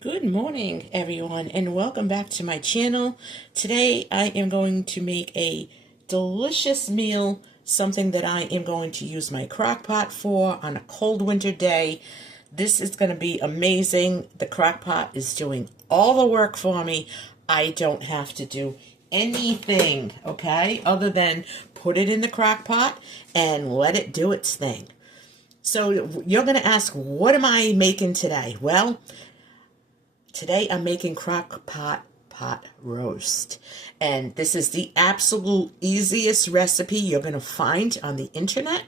Good morning, everyone, and welcome back to my channel. Today, I am going to make a delicious meal, something that I am going to use my crock pot for on a cold winter day. This is going to be amazing. The crock pot is doing all the work for me. I don't have to do anything, okay, other than put it in the crock pot and let it do its thing. So you're going to ask, what am I making today? Well, today I'm making crock pot roast. And this is the absolute easiest recipe you're going to find on the internet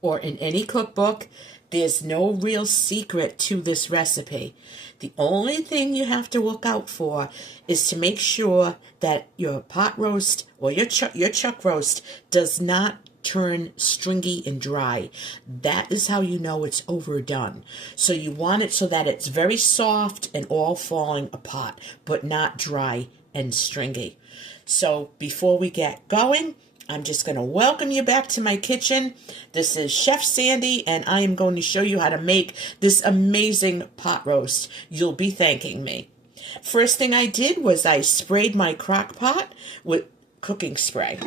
or in any cookbook. There's no real secret to this recipe. The only thing you have to look out for is to make sure that your pot roast or your chuck roast does not turn stringy and dry. That is how you know it's overdone. So you want it so that it's very soft and all falling apart, but not dry and stringy. So before we get going, I'm just going to welcome you back to my kitchen. This is Chef Sandy, and I am going to show you how to make this amazing pot roast. You'll be thanking me. First thing I did was I sprayed my crock pot with cooking spray.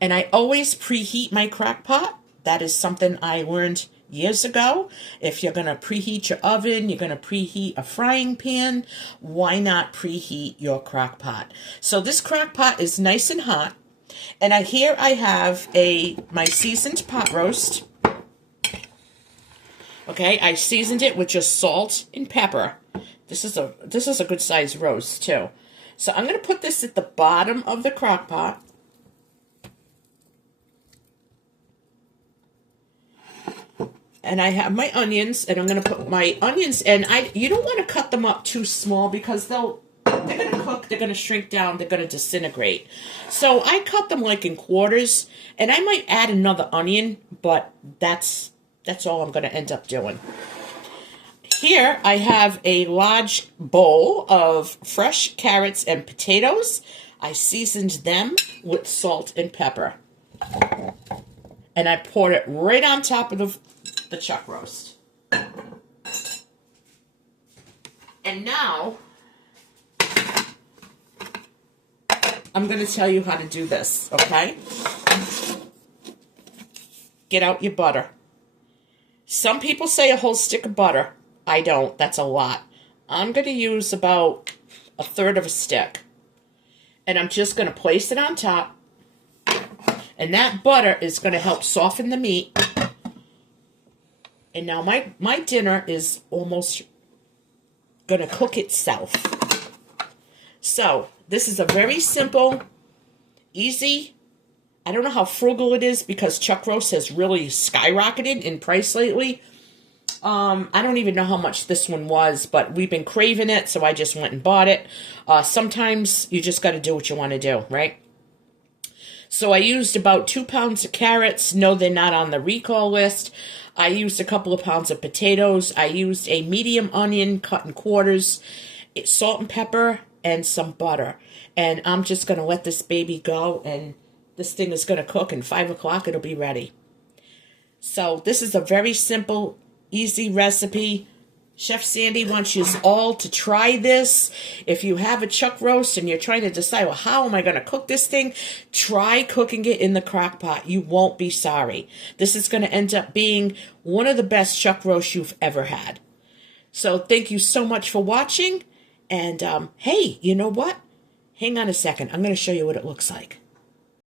And I always preheat my crock pot. That is something I learned years ago. If you're going to preheat your oven, you're going to preheat a frying pan, why not preheat your crock pot? So this crock pot is nice and hot. And here I have my seasoned pot roast. Okay, I seasoned it with just salt and pepper. This is a good size roast too. So I'm going to put this at the bottom of the crock pot. And I have my onions, and I'm going to put my onions, and you don't want to cut them up too small because they're going to cook, they're going to shrink down, they're going to disintegrate. So I cut them like in quarters, and I might add another onion, but that's all I'm going to end up doing. Here I have a large bowl of fresh carrots and potatoes. I seasoned them with salt and pepper. And I poured it right on top of the chuck roast. And now I'm going to tell you how to do this, okay? Get out your butter. Some people say a whole stick of butter. I don't. That's a lot. I'm going to use about a third of a stick. And I'm just going to place it on top. And that butter is going to help soften the meat. And now my dinner is almost going to cook itself. So this is a very simple, easy, I don't know how frugal it is because chuck roast has really skyrocketed in price lately. I don't even know how much this one was, but we've been craving it, so I just went and bought it. Sometimes you just got to do what you want to do, right? So I used about 2 pounds of carrots. No, they're not on the recall list. I used a couple of pounds of potatoes. I used a medium onion cut in quarters, salt and pepper, and some butter. And I'm just going to let this baby go, and this thing is going to cook, and 5 o'clock it'll be ready. So this is a very simple, easy recipe. Chef Sandy wants you all to try this. If you have a chuck roast and you're trying to decide, well, how am I going to cook this thing? Try cooking it in the crock pot. You won't be sorry. This is going to end up being one of the best chuck roasts you've ever had. So thank you so much for watching. And hey, you know what? Hang on a second. I'm going to show you what it looks like.